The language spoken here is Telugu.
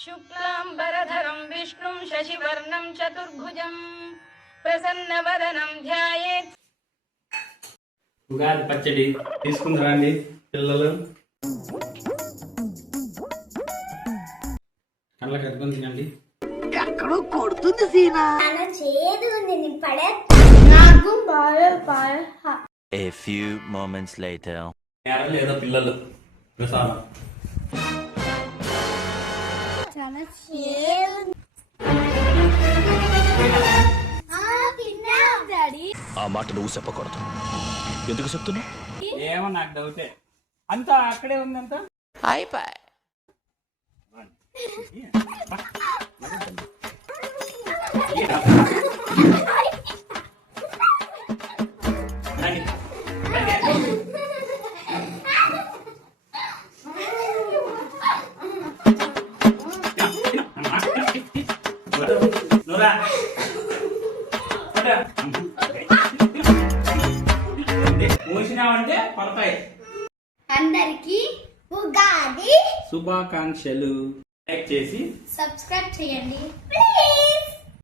శుక్లాంబరధరం విష్ణుం శశివర్ణం చతుర్భుజం ప్రసన్నవదనం ధ్యాయేత్. ఉగాది పచ్చడి తీసుకుని రండి పిల్లలు. కళ్ళకి అద్దుకొని తినండి. ఎక్కడో కొడుతుంది సీనా. A few moments later. ఏదో పిల్లలు ప్రసాదం. ఆ మాట నువ్వు చెప్పకూడదు. ఎందుకు చెప్తున్నా? ఏమో నాకు డౌటే. అంతా అక్కడే ఉంది. అంతా అయిపోయి మూసినామంటే పడతాయి. అందరికి ఉగాది శుభాకాంక్షలు. లైక్ చేసి సబ్స్క్రైబ్ చేయండి ప్లీజ్.